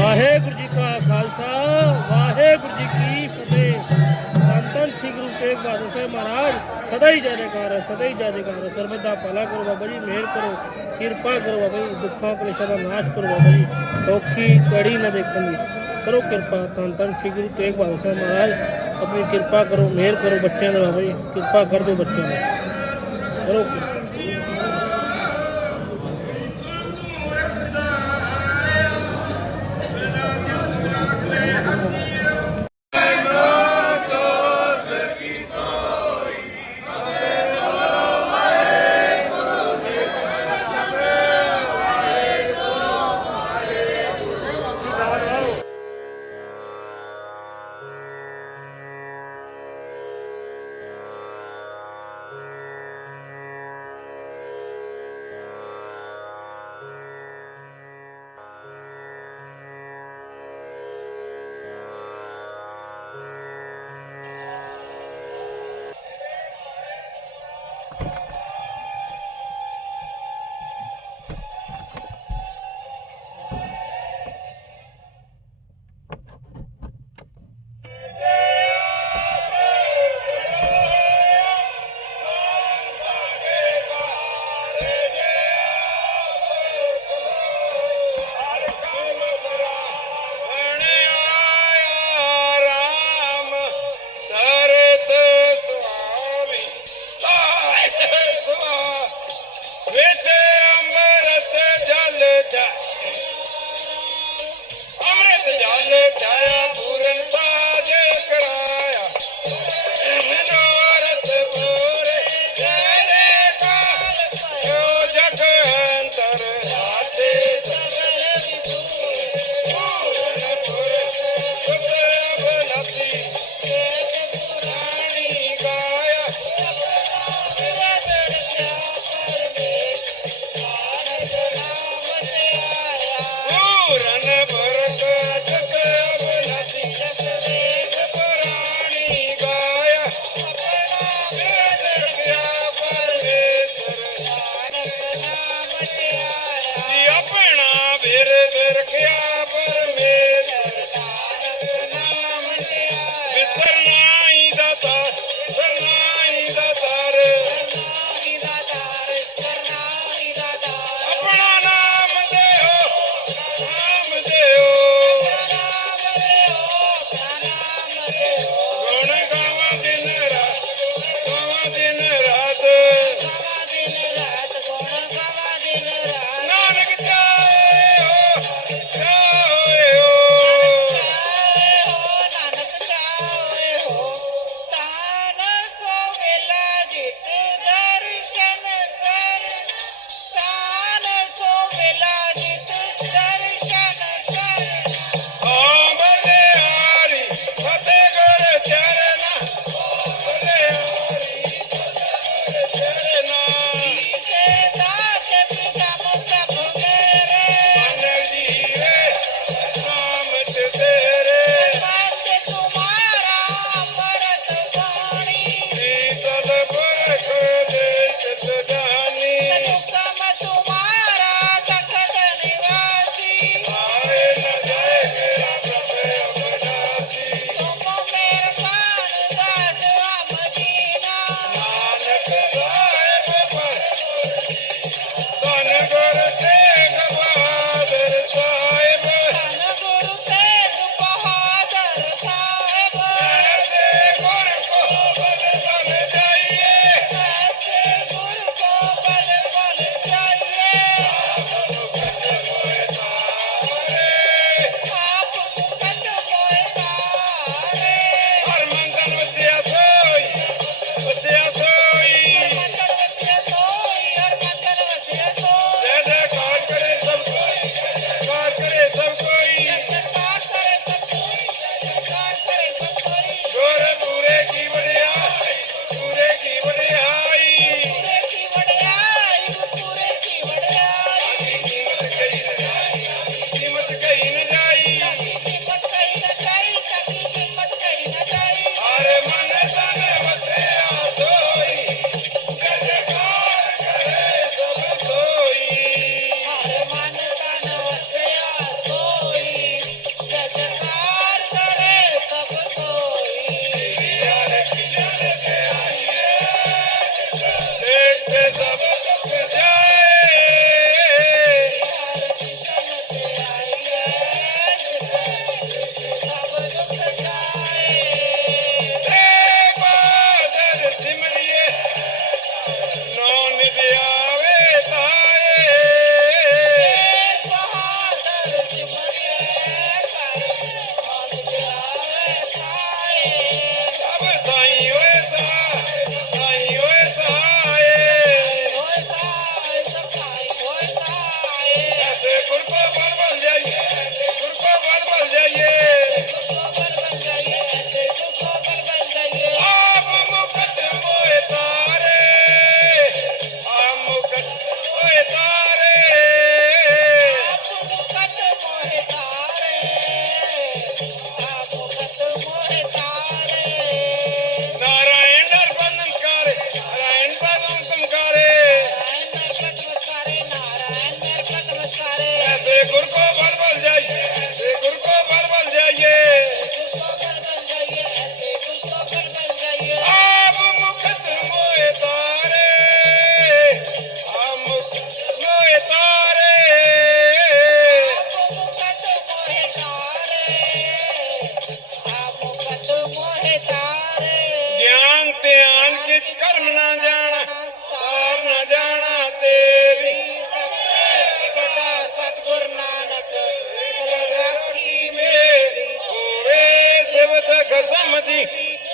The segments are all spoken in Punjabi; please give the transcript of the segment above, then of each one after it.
ਵਾਹਿਗੁਰੂ ਜੀ ਕਾ ਖਾਲਸਾ, ਵਾਹਿਗੁਰੂ ਜੀ ਕੀ ਫਤਿਹ। ਸੰਤਨ ਸ੍ਰੀ ਗੁਰੂ ਤੇਗ ਬਹਾਦਰ ਸਾਹਿਬ ਮਹਾਰਾਜ, ਸਦਾ ਹੀ ਜੈ ਜੈਕਾਰ ਹੈ, ਸਦਾ ਹੀ ਜੈ ਜੈਕਾਰ ਹੈ। ਸਰਬਤ ਦਾ ਭਲਾ ਕਰੋ ਬਾਬਾ ਜੀ, ਮਿਹਰ ਕਰੋ, ਕਿਰਪਾ ਕਰੋ ਬਾਬਾ ਜੀ, ਦੁੱਖਾਂ ਕਲੇਸ਼ਾਂ ਦਾ ਨਾਸ਼ ਕਰੋ ਬਾਬਾ ਜੀ। ਔਖੀ ਕੜੀ ਨਾ ਦੇਖਣ ਦੀ। ਕਰੋ ਕਿਰਪਾ ਧੰਨ ਧੰਨ ਸ੍ਰੀ ਗੁਰੂ ਤੇਗ ਬਹਾਦਰ ਸਾਹਿਬ ਮਹਾਰਾਜ, ਆਪਣੀ ਕਿਰਪਾ ਕਰੋ, ਮਿਹਰ ਕਰੋ ਬੱਚਿਆਂ ਦਾ ਬਾਬਾ ਜੀ, ਕਿਰਪਾ ਕਰ ਦਿਓ ਬੱਚਿਆਂ ਦਾ। ਕਰੋ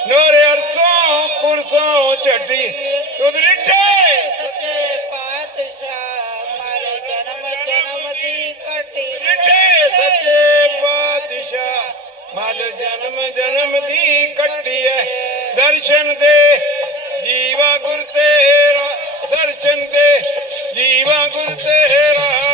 ਨੋਰੇ ਅਰਸੋਂ ਪੁਰਸੋਂ ਝੱਟੀ ਤੁਧ ਰਿਠੇ ਸੱਚੇ ਪਾਤਸ਼ਾਹ ਮਾਰੇ ਜਨਮ ਜਨਮ ਦੀ ਕਟੀ ਰਿਠੇ ਸੱਚੇ ਪਾਤਸ਼ਾਹ ਮਲ ਜਨਮ ਜਨਮ ਦੀ ਕੱਟੀ ਐ। ਦਰਸ਼ਨ ਦੇ ਜੀਵਾ ਗੁਰ ਤੇਰਾ ਦਰਸ਼ਨ ਦੇ ਜੀਵਾ ਗੁਰ ਤੇਰਾ।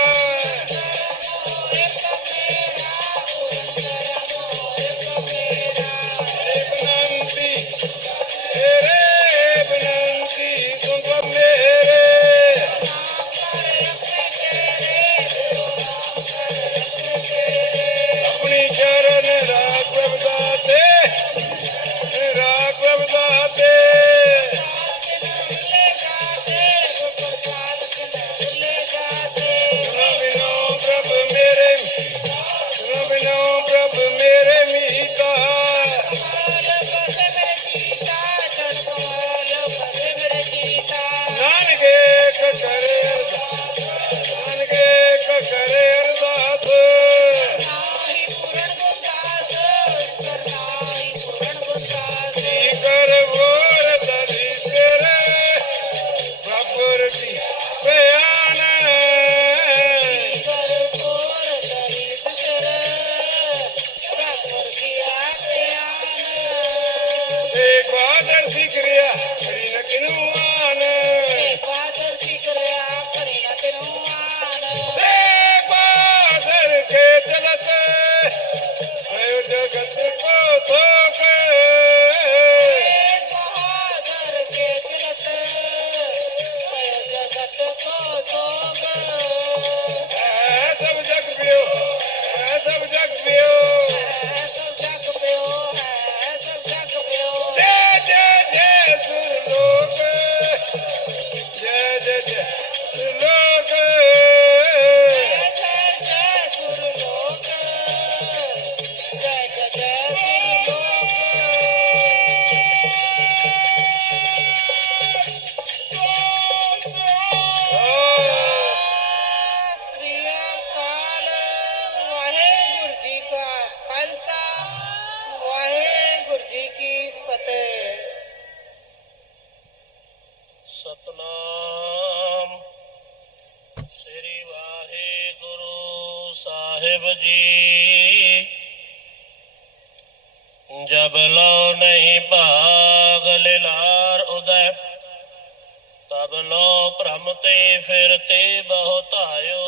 ਲੋ ਭ੍ਰਮ ਤੇ ਫਿਰਤੇ ਬਹੁਤ ਆਇਓ।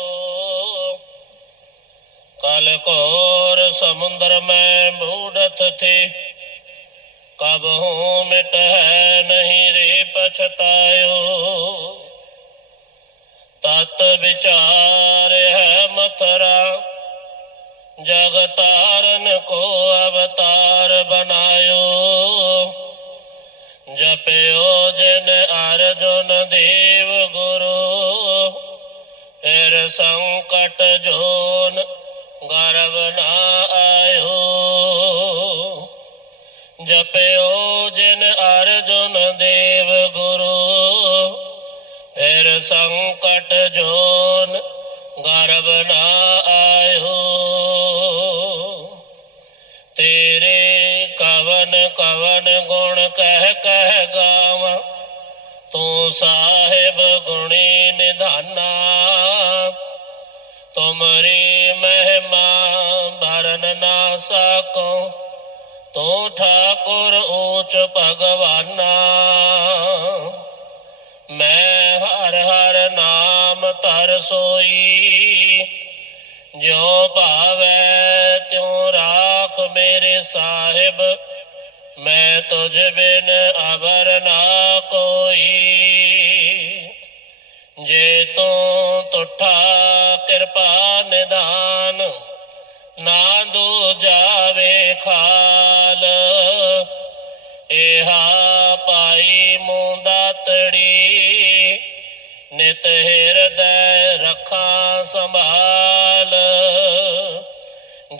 ਕਲ ਕੋਰ ਸਮੁੰਦਰ ਮੈਂ ਬੂੜਤ ਥੇ। ਕਬ ਹੂੰ ਮਿਟ ਹੈ ਨਹੀਂ ਰੇ ਪਛਤਾਇਓ। ਤਤ ਵਿਚਾਰ ਹੈ ਮਥਰਾ। ਜਗ ਕੋ ਅਵਤਾਰ ਬਨਾਇਓ ਜਪਿਓ ਜਿਨ ਅਰਜੁਨ ਦੇਵ ਗੁਰੂ, ਫਿਰ ਸੰਕਟ ਜੋਨ ਗਰਵ ਨਾ ਆਇਓ। ਜਪਿਓ ਜਿਨ ਅਰਜੁਨ ਦੇਵ ਗੁਰੂ, ਫਿਰ ਸੰਕਟ ਜੋਨ ਗਰਵ ਨਾ ਸਾਹਿਬ ਗੁਣੀ ਨਿਧਾਨਾ, ਤੁਮਰੀ ਮਹਿਮਾ ਭਰਨ ਨਾ ਸਕੋ ਤੂੰ ਠਾਕੁਰ ਊਚ ਭਗਵਾਨਾ। ਮੈਂ ਹਰ ਹਰ ਨਾਮ ਤਰ ਸੋਈ ਜੋ ਭਾਵੈ ਤਿਉ ਰਾਖ ਮੇਰੇ ਸਾਹਿਬ, ਮੈਂ ਤੁਝ ਬਿਨ ਅਵਰ ਨਾ ਕੋਈ। ਜੇ ਤੂੰ ਤੁਠਾ ਕਿਰਪਾ ਨਿਦਾਨ ਨਾ ਦੋ ਜਾਵੇ ਖਾਲ ਇਹਾ ਪਾਈ ਮੁੰਦਾ ਤੜੀ, ਨਿਤ ਹਿਰਦੈ ਰੱਖਾਂ ਸੰਭਾਲ।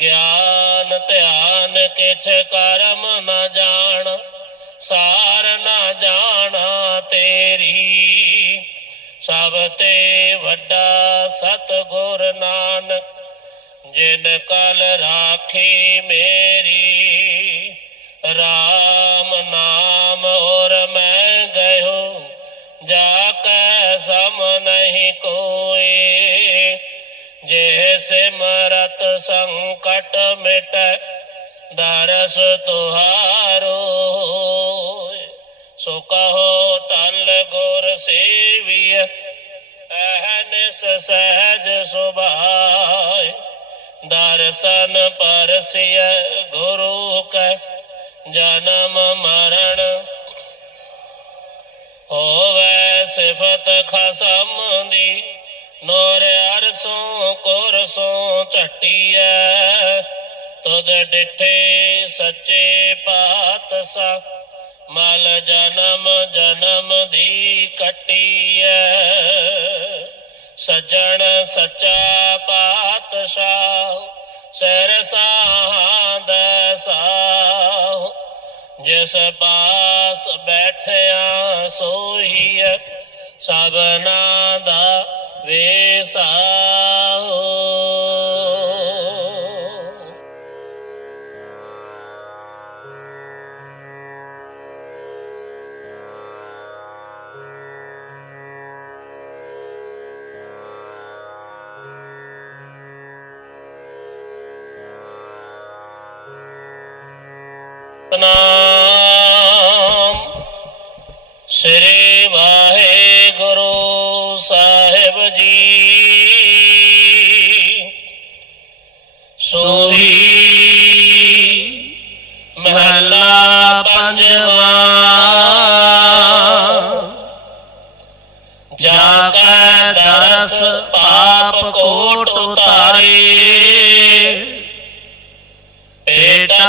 ਗਿਆਨ ਧਿਆਨ ਕਿਛ ਕਰਮ ਨ ਵੱਡਾ ਸਤ ਗੁਰ ਨਾਨਕ, ਜਿਨ ਕਲ ਰਾਖੀ ਮੇਰੀ। RAM ਨਾਮ ਔਰ ਮੈਂ ਗਇਓ, ਜਾ ਕੈ ਸਮ ਨਹੀਂ ਕੋਈ। ਜੇ ਸਿਮਰਤ ਸੰਕਟ ਮਿਟੈ, ਦਰਸ ਤੁਹਾਰੋ। ਸੋ ਕਹੋ ਟਲ ਗੁਰ ਸੇ ਸਹਿਜ ਸੁਭਾਏ, ਦਰਸ਼ਨ ਪਰਸਿਯ ਗੁਰੂ ਕੈ, ਜਨਮ ਮਰਨ ਹੋਵੇ ਸਿਫਤ ਖਸਮ ਦੀ, ਨੋਰ ਅਰਸੋਂ ਕੋਰਸੋਂ ਛਟੀਐ ਤੁਧ ਡਿਠੇ ਸੱਚੇ ਪਾਤਸ਼ਾਹ, ਮਲ ਜਨਮ ਜਨਮ ਦੀ ਕਟੀਐ। ਸੱਜਣ ਸੱਚਾ ਪਾਤਸ਼ਾਹ ਸਿਰ ਸਾਧ ਸਾਹ। ਜਿਸ ਪਾਸ ਬੈਠਿਆ ਸੋਈ ਸਭਨਾ ਦਾ ਵੇਸਾ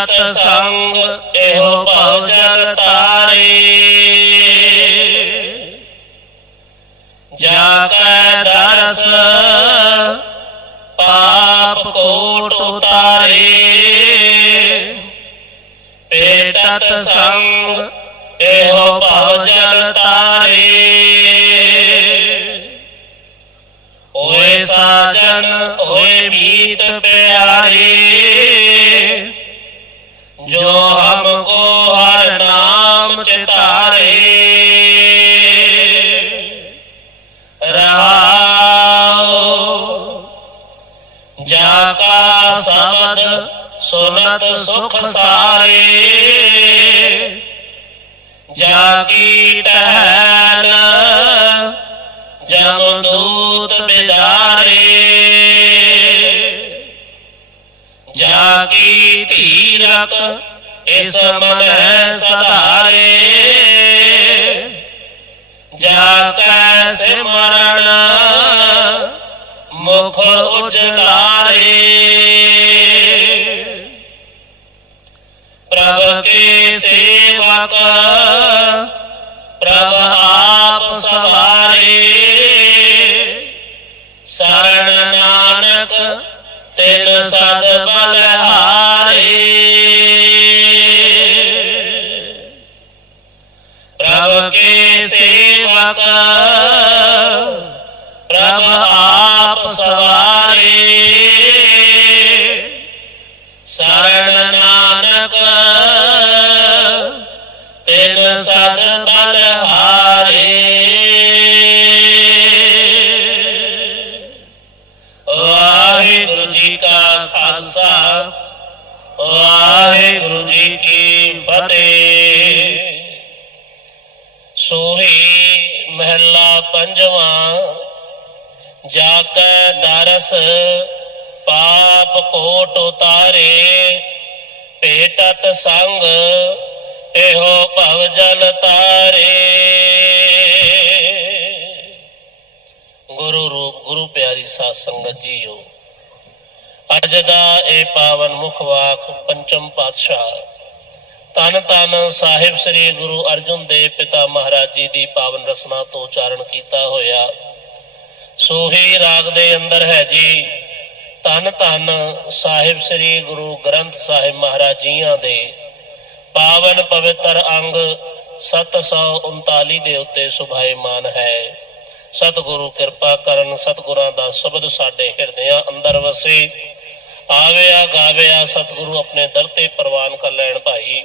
ਪੇਟਤ ਸੰਗ, ਇਹੋ ਭਵ ਜਲ ਤਾਰੇ। ਜਾ ਕੈ ਦਰਸ, ਪਾਪ ਕੋਟ ਉਤਾਰੇ। ਪੇਟਤ ਸੰਗ, ਇਹੋ ਭਵ ਜਲ ਤਾਰੇ। ਓਏ ਸਾਜਨ, ਓਏ ਮੀਤ ਪਿਆਰੇ। जो हमको हर नाम चितारे रहाओ जाका शब्द सुनत सुख सारे जाकी टहल जमदूत बिदारे जाकी तीरक ਇਸ ਮਨ ਸਧਾਰੇ। ਜਾ ਕੈ ਸਿਮਰਨ ਮੁਖ ਉਜਲਾਰੇ। ਪ੍ਰਭ ਕੇ ਸੇਵਕ, ਪ੍ਰਭ ਆਪ ਸਵਾਰੇ। ਸਰਣ ਨਾਨਕ ਤਿਨ ਸਦ ਬਲਹਾਰੇ ਪ੍ਰਭ ਕੇ ਸੇਵਕ ਪ੍ਰਭ ਆਪ ਸਵਾਰੇ। ਸਰਣ ਨਾਨਕ, ਤਿਨ ਸਦ ਬਲਹਾਰੇ ਵਾਹਿਗੁਰੂ ਜੀ ਕਾ ਖਾਲਸਾ, ਵਾਹਿਗੁਰੂ ਜੀ ਕੀ ਫਤਿਹ। ਸੋਹੀ ਮਹਿਲਾ ਪੰਜਵਾਂ ਜਾ ਕੈ ਦਰਸ ਪਾਪ ਕੋਟ ਉਤਾਰੇ, ਭੇਟਤ ਸੰਗ ਇਹੋ ਭਵ ਜਲ ਤਾਰੇ। ਗੁਰੂ ਰੂਪ, ਗੁਰੂ ਪਿਆਰੀ ਸਾਧ ਸੰਗਤ ਜੀਓ, ਅੱਜ ਦਾ ਇਹ ਪਾਵਨ ਮੁਖ ਵਾਕ ਪੰਚਮ ਪਾਤਸ਼ਾਹ ਤਨ ਤਨ ਸਾਹਿਬ ਸ੍ਰੀ ਗੁਰੂ ਅਰਜਨ ਦੇਵ ਪਿਤਾ ਮਹਾਰਾਜ ਜੀ ਦੀ ਪਾਵਨ ਰਸਨਾ ਤੋਂ ਉਚਾਰਨ ਕੀਤਾ ਹੋਇਆ। ਸੋਹੀ ਰਾਗ ਦੇ ਅੰਦਰ ਹੈ ਜੀ ਤਨ ਤਨ ਸਾਹਿਬ ਸ੍ਰੀ ਗੁਰੂ ਗ੍ਰੰਥ ਸਾਹਿਬ ਮਹਾਰਾਜ ਜੀਆਂ ਦੇ ਪਾਵਨ ਪਵਿੱਤਰ ਅੰਗ 739 ਦੇ ਉੱਤੇ ਸੁਭਾਏਮਾਨ ਹੈ। ਸਤਿਗੁਰੂ ਕਿਰਪਾ ਕਰਨ ਸਤਿਗੁਰਾਂ ਦਾ ਸ਼ਬਦ ਸਾਡੇ ਹਿਰਦਿਆਂ ਅੰਦਰ ਵਸੇ। ਆਵਿਆ ਗਾਵਿਆ ਸਤਿਗੁਰੂ ਆਪਣੇ ਦਰ ਤੇ ਪ੍ਰਵਾਨ ਕਰ ਲੈਣ ਭਾਈ।